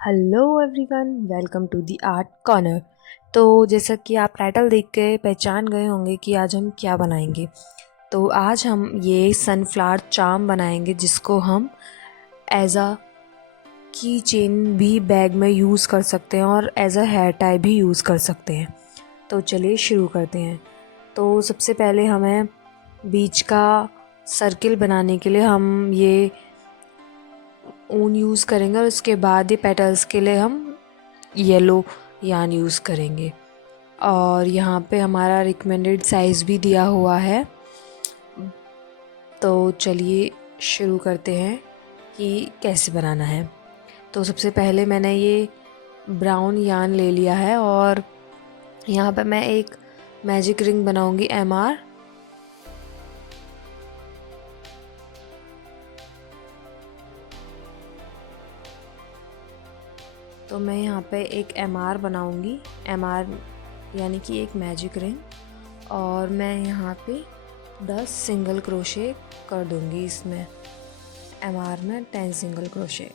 Hello everyone, welcome to the art corner. तो जैसा कि आप टाइटल देख के पहचान गए होंगे कि आज हम क्या बनाएंगे। तो आज हम ये सनफ्लावर चार्म बनाएंगे, जिसको हम एज अ की चेन भी बैग में यूज़ कर सकते हैं और एज अ हेयर टाई भी यूज़ कर सकते हैं। तो चलिए शुरू करते हैं। तो सबसे पहले हमें बीच का सर्किल बनाने के लिए हम ये ऊन यूज़ करेंगे और उसके बाद ये पेटल्स के लिए हम येलो यार्न यूज़ करेंगे। और यहाँ पे हमारा रिकमेंडेड साइज़ भी दिया हुआ है। तो चलिए शुरू करते हैं कि कैसे बनाना है। तो सबसे पहले मैंने ये ब्राउन यार्न ले लिया है और यहाँ पे मैं एक मैजिक रिंग बनाऊंगी MR। तो मैं यहाँ पे एक MR बनाऊंगी, MR यानी कि एक मैजिक रिंग। और मैं यहाँ पे 10 सिंगल क्रोशे कर दूंगी इसमें, MR में 10 सिंगल क्रोशे।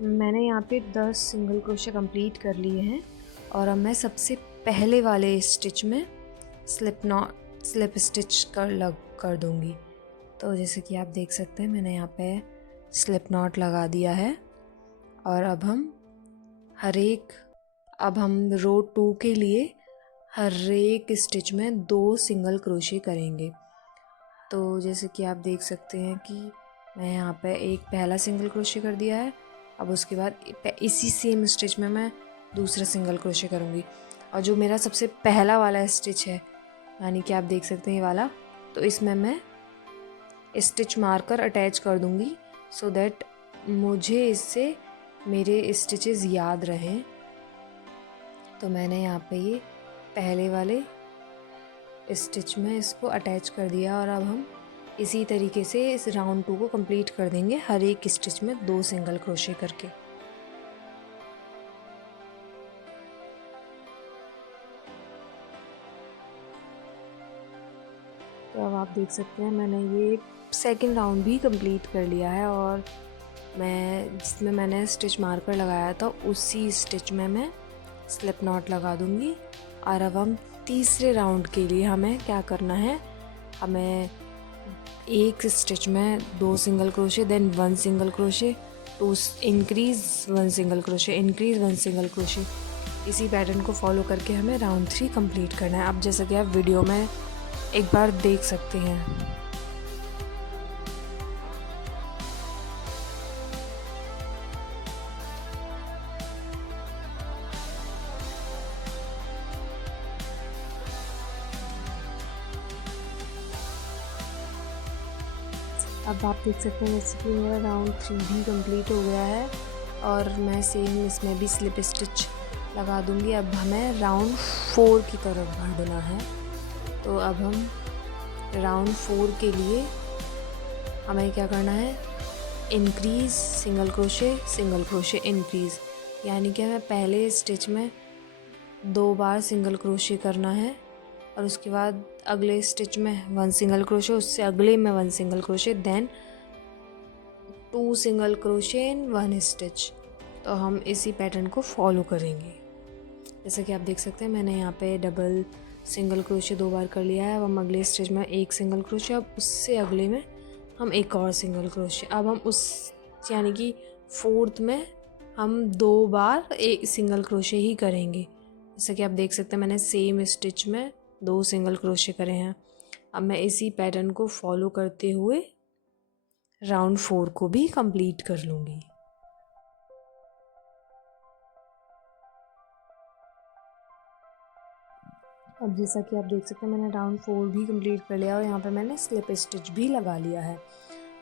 मैंने यहाँ पे 10 सिंगल क्रोशे कंप्लीट कर लिए हैं और अब मैं सबसे पहले वाले स्टिच में स्लिप स्टिच कर दूँगी। तो जैसे कि आप देख सकते हैं मैंने यहाँ पे स्लिप नॉट लगा दिया है। और अब हम रो 2 के लिए हर एक स्टिच में 2 सिंगल क्रोशे करेंगे। तो जैसे कि आप देख सकते हैं कि मैं यहाँ पे एक पहला सिंगल क्रोशे कर दिया है। अब उसके बाद इसी सेम स्टिच में मैं दूसरा सिंगल क्रोशे करूँगी। और जो मेरा सबसे पहला वाला स्टिच है, यानी कि आप देख सकते हैं ये वाला, तो इसमें मैं स्टिच मार्कर अटैच कर दूँगी सो दैट मुझे इससे मेरे स्टिचेस याद रहें। तो मैंने यहाँ पे ये पहले वाले स्टिच में इसको अटैच कर दिया और अब हम इसी तरीके से इस राउंड 2 को कंप्लीट कर देंगे, हर एक स्टिच में 2 सिंगल क्रोशे करके। तो अब आप देख सकते हैं मैंने ये सेकंड राउंड भी कंप्लीट कर लिया है और जिसमें मैंने स्टिच मार्कर लगाया था उसी स्टिच में मैं स्लिप नॉट लगा दूंगी। और अब हम तीसरे राउंड के लिए हमें क्या करना है, हमें एक स्टिच में 2 single crochet, then 1 single crochet, to increase 1 single crochet, increase 1 single crochet. इसी पैटर्न को फॉलो करके हमें राउंड 3 कंप्लीट करना है। अब जैसा कि आप वीडियो में एक बार देख सकते हैं। अब आप देख सकते हैं जैसे कि मेरा राउंड 3 भी कंप्लीट हो गया है और मैं सेम इसमें भी स्लिप स्टिच लगा दूंगी। अब हमें राउंड 4 की तरफ बढ़ना है। तो अब हम राउंड 4 के लिए हमें क्या करना है, इंक्रीज़ सिंगल क्रोशे इंक्रीज़, यानी कि हमें पहले स्टिच में 2 बार सिंगल क्रोशे करना है और उसके बाद अगले स्टिच में 1 सिंगल क्रोशे, उससे अगले में 1 single crochet, then 2 single crochet in 1 stitch. तो हम इसी पैटर्न को फॉलो करेंगे। जैसा कि आप देख सकते हैं मैंने यहाँ पे डबल सिंगल क्रोशे 2 बार कर लिया है। अब हम अगले स्टिच में 1 सिंगल क्रोशे, अब उससे अगले में हम एक और सिंगल क्रोशे। अब हम उस यानी कि 4th में हम 2 बार एक सिंगल क्रोशे ही करेंगे। जैसा कि आप देख सकते हैं मैंने सेम स्टिच में 2 सिंगल क्रोशे करे हैं। अब मैं इसी पैटर्न को फॉलो करते हुए राउंड 4 को भी कंप्लीट कर लूँगी। अब जैसा कि आप देख सकते हैं मैंने राउंड 4 भी कंप्लीट कर लिया और यहाँ पे मैंने स्लिप स्टिच भी लगा लिया है।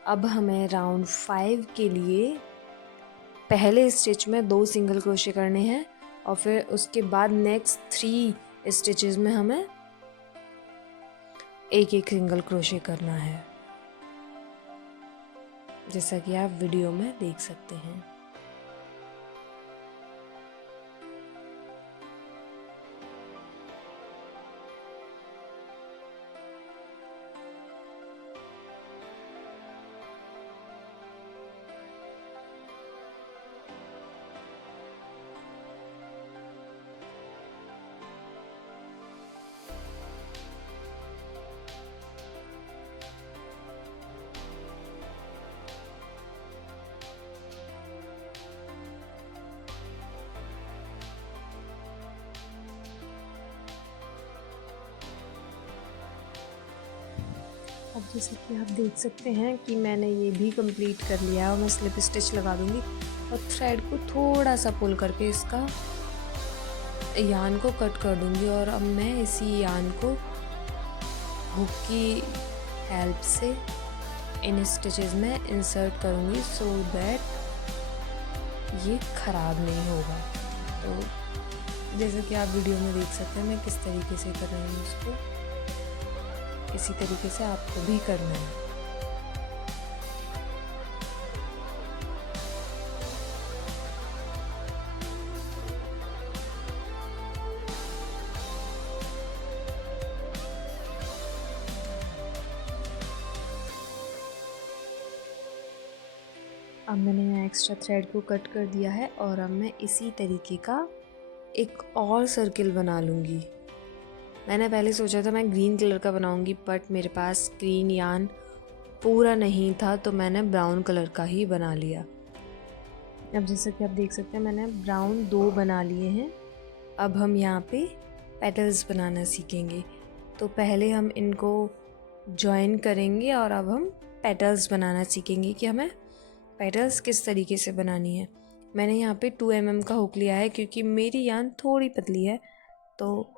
अब हमें राउंड 5 के लिए पहले स्टिच में 2 सिंगल क्रोशे करने हैं और फिर उसके बाद नेक्स्ट 3 स्टिचेस में हमें एक सिंगल क्रोशे करना है, जैसा कि आप वीडियो में देख सकते हैं। अब जैसे कि आप देख सकते हैं कि मैंने ये भी कंप्लीट कर लिया है और मैं स्लिप स्टिच लगा दूंगी और थ्रेड को थोड़ा सा पुल करके इसका यान को कट कर दूंगी और अब मैं इसी यान को हुक की हेल्प से इन स्टिचेस में इंसर्ट करूंगी सो दैट ये ख़राब नहीं होगा। तो जैसे कि आप वीडियो में देख सकते हैं मैं किस तरीके से कर रही हूँ इसको, इसी तरीके से आपको भी करना है। अब मैंने यहाँ एक्स्ट्रा थ्रेड को कट कर दिया है और अब मैं इसी तरीके का एक और सर्किल बना लूँगी। मैंने पहले सोचा था मैं ग्रीन कलर का बनाऊँगी बट मेरे पास ग्रीन यार्न पूरा नहीं था तो मैंने ब्राउन कलर का ही बना लिया। अब जैसा कि आप देख सकते हैं मैंने ब्राउन 2 बना लिए हैं। अब हम यहाँ पे पेटल्स बनाना सीखेंगे। तो पहले हम इनको जॉइन करेंगे और अब हम पेटल्स बनाना सीखेंगे कि हमें पेटल्स किस तरीके से बनानी है। मैंने यहाँ पे 2 mm का हुक लिया है क्योंकि मेरी यार्न थोड़ी पतली है तो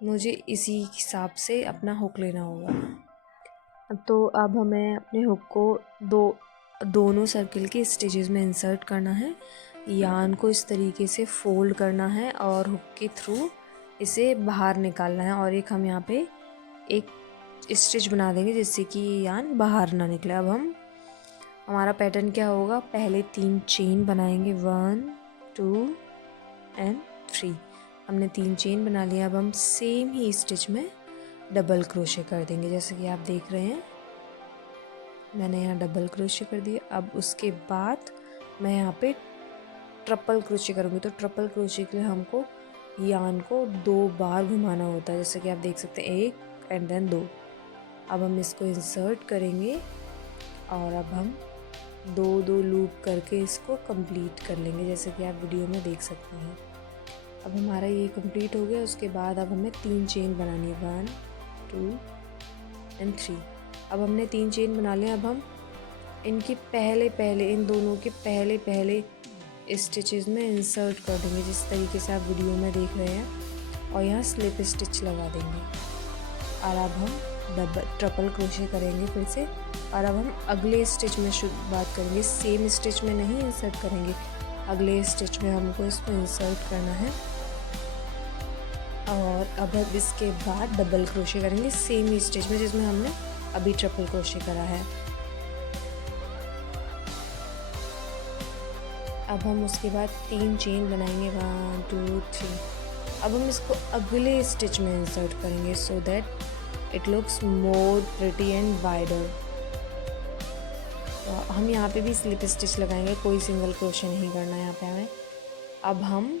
मुझे इसी हिसाब से अपना हुक लेना होगा। तो अब हमें अपने हुक को दोनों सर्किल के स्टिचेस में इंसर्ट करना है, यार्न को इस तरीके से फोल्ड करना है और हुक के थ्रू इसे बाहर निकालना है और एक हम यहाँ पे एक स्टिच बना देंगे जिससे कि यार्न बाहर ना निकले। अब हमारा पैटर्न क्या होगा, पहले 3 चेन बनाएंगे 1 2 एंड 3। हमने 3 चेन बना लिया। अब हम सेम ही स्टिच में डबल क्रोशे कर देंगे जैसे कि आप देख रहे हैं मैंने यहाँ डबल क्रोशे कर दिए। अब उसके बाद मैं यहाँ पे ट्रिपल क्रोशे करूँगी। तो ट्रिपल क्रोशे के लिए हमको यार्न को 2 बार घुमाना होता है जैसे कि आप देख सकते हैं 1 एंड देन 2। अब हम इसको इंसर्ट करेंगे और अब हम 2 लूप करके इसको कंप्लीट कर लेंगे जैसे कि आप वीडियो में देख सकते हैं। अब हमारा ये कंप्लीट हो गया। उसके बाद अब हमें 3 चेन बनानी है 1 2 एंड 3। अब हमने 3 चेन बना लिया। अब हम इनके पहले इन दोनों के पहले स्टिचेस में इंसर्ट कर देंगे जिस तरीके से आप वीडियो में देख रहे हैं और यहाँ स्लिप स्टिच लगा देंगे। और अब हम ट्रिपल क्रोशे करेंगे फिर से और अब हम अगले स्टिच में शुरुआत करेंगे। सेम स्टिच में नहीं इंसर्ट करेंगे, अगले स्टिच में हमको इसको इंसर्ट करना है और अब इसके बाद डबल क्रोशे करेंगे सेम ही स्टिच में जिसमें हमने अभी ट्रिपल क्रोशे करा है। अब हम उसके बाद 3 चेन बनाएंगे 1 2 3। अब हम इसको अगले स्टिच में इंसर्ट करेंगे so that it looks more pretty and wider. हम यहाँ पे भी स्लिप स्टिच लगाएंगे, कोई सिंगल क्रोशे नहीं करना है यहाँ पे हमें। अब हम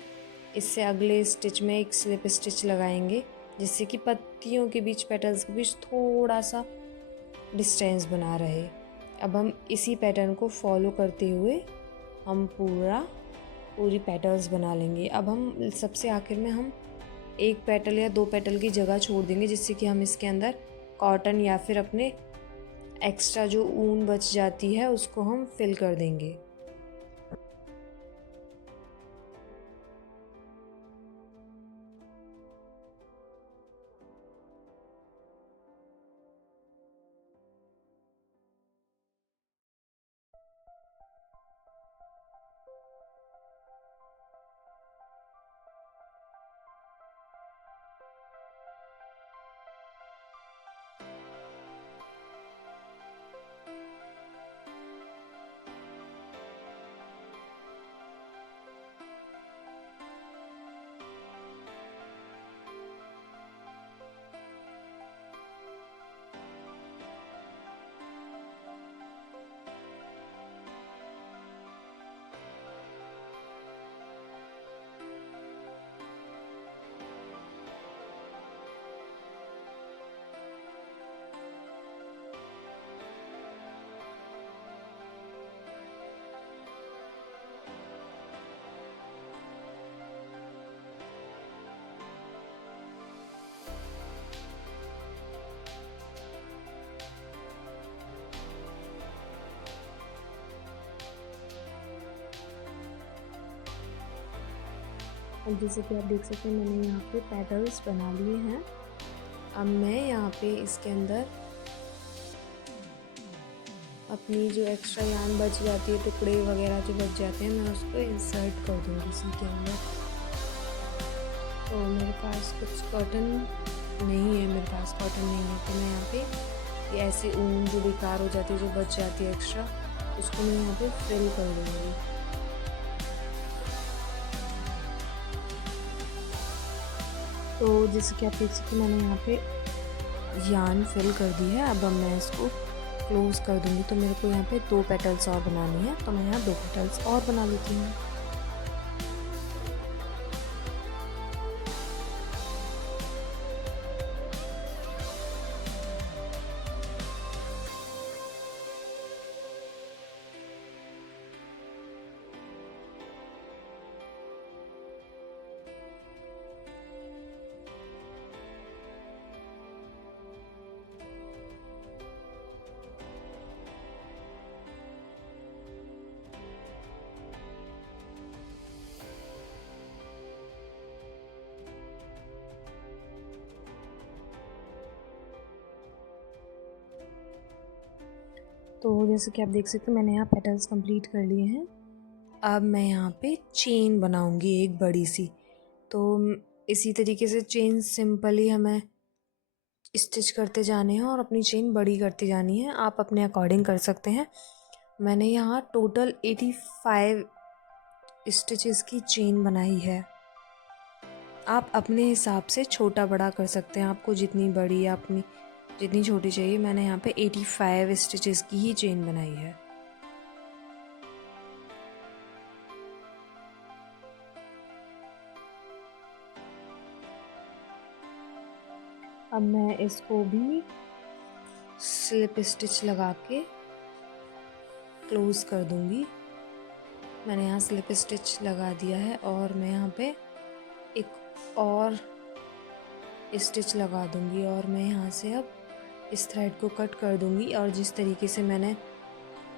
इससे अगले स्टिच में एक स्लिप स्टिच लगाएंगे जिससे कि पत्तियों के बीच पेटल्स के बीच थोड़ा सा डिस्टेंस बना रहे। अब हम इसी पैटर्न को फॉलो करते हुए हम पूरी पेटल्स बना लेंगे। अब हम सबसे आखिर में हम एक पेटल या 2 पेटल की जगह छोड़ देंगे, जिससे कि हम इसके अंदर कॉटन या फिर अपने एक्स्ट्रा जो ऊन बच जाती है उसको हम फिल कर देंगे। अब जैसे कि आप देख सकते हैं मैंने यहाँ पे पेटल्स बना लिए हैं। अब मैं यहाँ पे इसके अंदर अपनी जो एक्स्ट्रा यार्न बच जाती है, टुकड़े वगैरह जो बच जाते हैं, मैं उसको इंसर्ट कर दूँगी इसी के अंदर। तो मेरे पास कुछ कॉटन नहीं है, मेरे पास कॉटन नहीं है, तो मैं यहाँ पे ऐसे ऊन जो बेकार हो जाती है, जो बच जाती है एक्स्ट्रा, उसको मैं यहाँ पे फिल कर दूँगी। तो जैसे कि आप देख सकते हैं मैंने यहाँ पे यार्न फिल कर दी है। अब मैं इसको क्लोज़ कर दूँगी। तो मेरे को यहाँ पे 2 पेटल्स और बनानी है, तो मैं यहाँ 2 पेटल्स और बना लेती हूँ। तो जैसे कि आप देख सकते हैं मैंने यहाँ पेटल्स कंप्लीट कर लिए हैं। अब मैं यहाँ पे चेन बनाऊंगी एक बड़ी सी। तो इसी तरीके से चेन सिंपली हमें स्टिच करते जाने हैं और अपनी चेन बड़ी करती जानी है। आप अपने अकॉर्डिंग कर सकते हैं। मैंने यहाँ टोटल 85 स्टिचेस की चेन बनाई है। आप अपने हिसाब से छोटा बड़ा कर सकते हैं, आपको जितनी बड़ी या अपनी जितनी छोटी चाहिए। मैंने यहाँ पे 85 स्टिचेस की ही चेन बनाई है। अब मैं इसको भी स्लिप स्टिच लगा के क्लोज कर दूंगी। मैंने यहाँ स्लिप स्टिच लगा दिया है और मैं यहाँ पे एक और स्टिच लगा दूंगी और मैं यहाँ से अब इस थ्रेड को कट कर दूंगी। और जिस तरीके से मैंने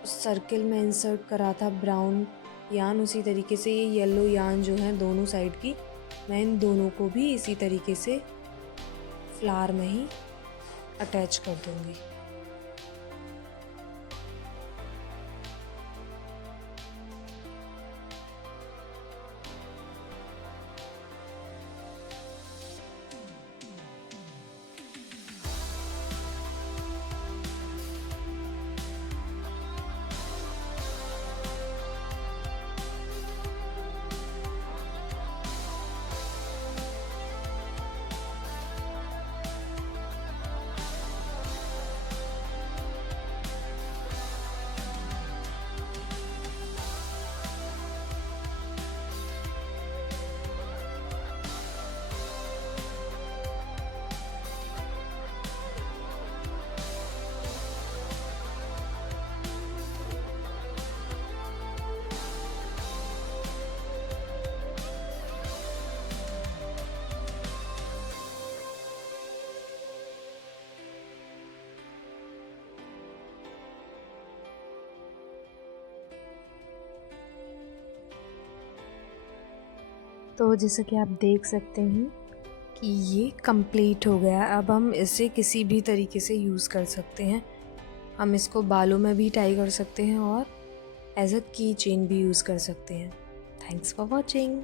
सर्किल में इंसर्ट करा था ब्राउन यार्न, उसी तरीके से ये येलो यार्न जो है दोनों साइड की, मैं इन दोनों को भी इसी तरीके से फ्लावर में ही अटैच कर दूंगी। तो जैसा कि आप देख सकते हैं कि ये कंप्लीट हो गया। अब हम इसे किसी भी तरीके से यूज़ कर सकते हैं। हम इसको बालों में भी टाई कर सकते हैं और एज अ की चेन भी यूज़ कर सकते हैं। Thanks for watching.